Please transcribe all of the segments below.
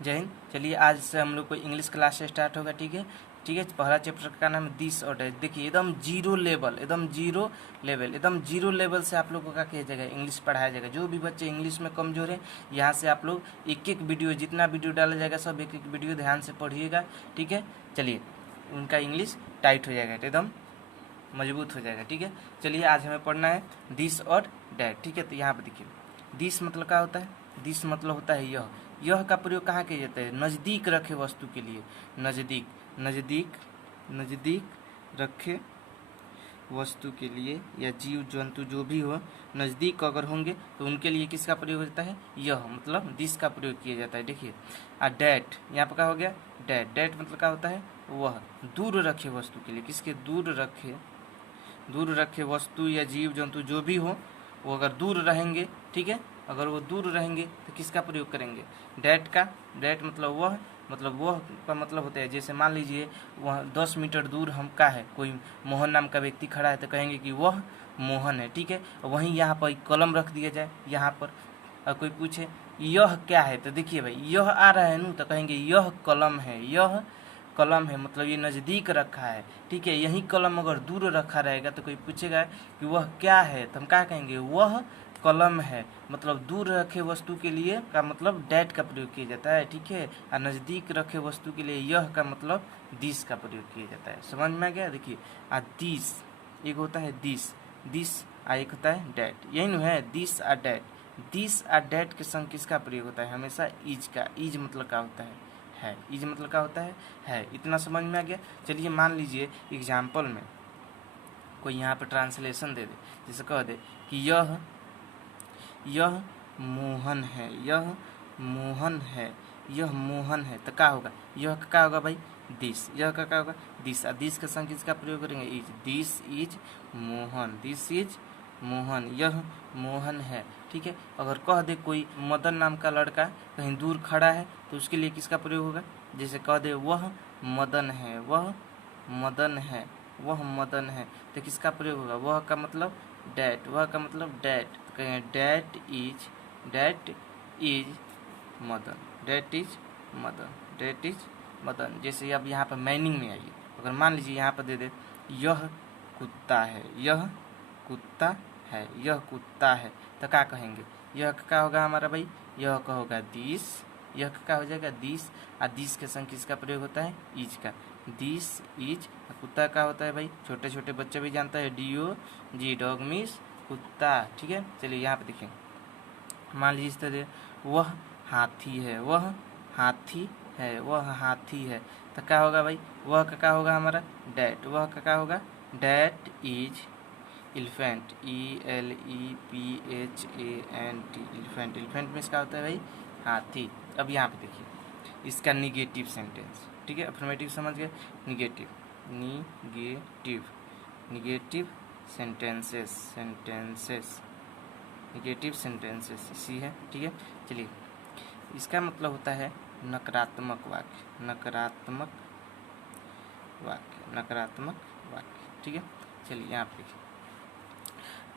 जय हिंद। चलिए आज से हम लोग को इंग्लिश क्लास से स्टार्ट होगा। ठीक है ठीक है। पहला चैप्टर का नाम है दिस और डैट। देखिए एकदम जीरो लेवल, एकदम जीरो लेवल से आप लोगों का किया जाएगा, इंग्लिश पढ़ाया जाएगा। जो भी बच्चे इंग्लिश में कमजोर हैं, यहाँ से आप लोग एक एक वीडियो, जितना वीडियो डाला जाएगा सब एक एक वीडियो ध्यान से पढ़िएगा। ठीक है। चलिए उनका इंग्लिश टाइट हो जाएगा, एकदम मजबूत हो जाएगा। ठीक है। चलिए आज हमें पढ़ना है दिस और डैट। ठीक है। तो यहाँ पर देखिए दिस मतलब क्या होता है। दिस मतलब होता है यह का प्रयोग कहाँ किया जाता है? नज़दीक रखे वस्तु के लिए। नज़दीक रखे वस्तु के लिए, या जीव जंतु जो भी हो नज़दीक अगर होंगे तो उनके लिए किसका प्रयोग होता है? यह मतलब दिस का प्रयोग किया जाता है। देखिए डैट, यहाँ पर क्या हो गया? डैट मतलब क्या होता है? वह दूर रखे वस्तु के लिए। किसके? दूर रखे वस्तु या जीव जंतु जो भी हो, वो अगर दूर रहेंगे, ठीक है, अगर वो दूर रहेंगे तो किसका प्रयोग करेंगे? डैट का। डैट मतलब वह का मतलब होता है, जैसे मान लीजिए वह 10 मीटर दूर हम का है, कोई मोहन नाम का व्यक्ति खड़ा है तो कहेंगे कि वह मोहन है। ठीक है। वहीं यहाँ पर कलम रख दिया जाए यहाँ पर, और कोई पूछे यह क्या है तो देखिए भाई यह आ रहा है ना, तो कहेंगे यह कलम है, यह कलम है, मतलब ये नज़दीक रखा है। ठीक है। यही कलम अगर दूर रखा रहेगा तो कोई पूछेगा कि वह क्या है, तो हम क्या कहेंगे? वह कलम है। मतलब दूर रखे वस्तु के लिए का मतलब डैट का प्रयोग किया जाता है। ठीक है। और नज़दीक रखे वस्तु के लिए यह का मतलब दिस का प्रयोग किया जाता है। समझ में आ गया? देखिए दिस एक होता है दिस एक होता है डैट। यही नहीं है this a that. This a that के संग किसका प्रयोग होता है? हमेशा इज का। इज मतलब क्या होता है? इज मतलब क्या होता है। इतना समझ में आ गया। चलिए मान लीजिए एग्जाम्पल में कोई यहाँ पर ट्रांसलेशन दे दे, जैसे कह दे कि यह मोहन है, यह मोहन है, तो क्या होगा? यह का क्या होगा भाई? दिस। यह का क्या होगा? दिस। और दिस के संग किसका प्रयोग करेंगे? इज। दिस इज मोहन, यह मोहन है। ठीक है। अगर कह दे कोई मदन नाम का लड़का कहीं दूर खड़ा है तो उसके लिए किसका प्रयोग होगा? जैसे कह दे वह मदन है, तो किसका प्रयोग होगा? वह का मतलब डैट, तो कहेंगे डैट इज मदन। जैसे अब यहाँ पर मीनिंग में आइए, अगर मान लीजिए यहाँ पर दे दे यह कुत्ता है, तो क्या कहेंगे? यह क्या होगा हमारा भाई? यह का होगा दिस। यह क्या हो जाएगा? दिस। और दिस के संग किसका प्रयोग होता है? इज का। This is. कुत्ता का होता है भाई, छोटे छोटे बच्चे भी जानता है, DOG डॉग मीन्स कुत्ता। ठीक है। चलिए यहाँ पे देखिए, मान लीजिए इस तरह वह हाथी है, तो क्या होगा भाई? वह का क्या होगा हमारा? डैट। वह का क्या होगा? That is elephant, ELEPHANT। Elephant में इसका होता है भाई हाथी। अब यहाँ पे देखिए इसका निगेटिव सेंटेंस। ठीक है। अफर्मेटिव समझ गए, निगेटिव सेंटेंसेस इसी है। ठीक है। चलिए इसका मतलब होता है नकारात्मक वाक्य। ठीक है। चलिए यहाँ पे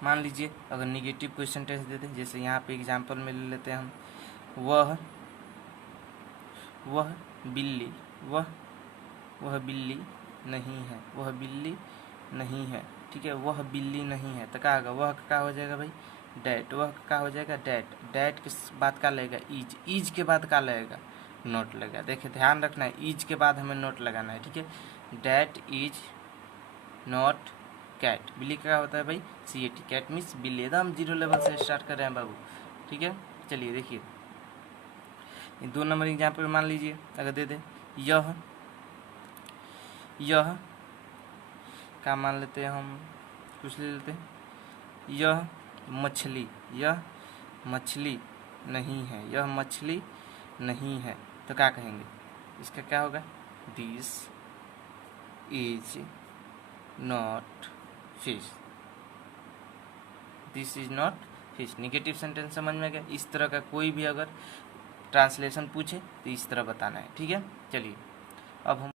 मान लीजिए अगर निगेटिव कोई सेंटेंस देते हैं, जैसे यहाँ पे एग्जांपल में ले लेते हैं हम, वह बिल्ली नहीं है। ठीक है। वह बिल्ली नहीं है, तो क्या होगा? वह क्या हो जाएगा भाई? डैट। वह क्या हो जाएगा? डैट के बाद क्या लगेगा? इज के बाद क्या लगेगा? नोट लगेगा। देखिए ध्यान रखना है, इज के बाद हमें नोट लगाना है। ठीक है। That is not cat. बिल्ली क्या होता है भाई? CAT। कैट मीन्स बिल्ली। एकदम जीरो लेवल से स्टार्ट कर रहे हैं बाबू। ठीक है। चलिए देखिए 2 नंबर एग्जाम्पल मान लीजिए, अगर दे दे यह क्या मान लेते हैं हम, कुछ ले लेते हैं, यह मछली नहीं है, तो क्या कहेंगे? इसका क्या होगा? This is not fish. Negative sentence समझ में गया? इस तरह का कोई भी अगर ट्रांसलेशन पूछे तो इस तरह बताना है। ठीक है। चलिए अब हम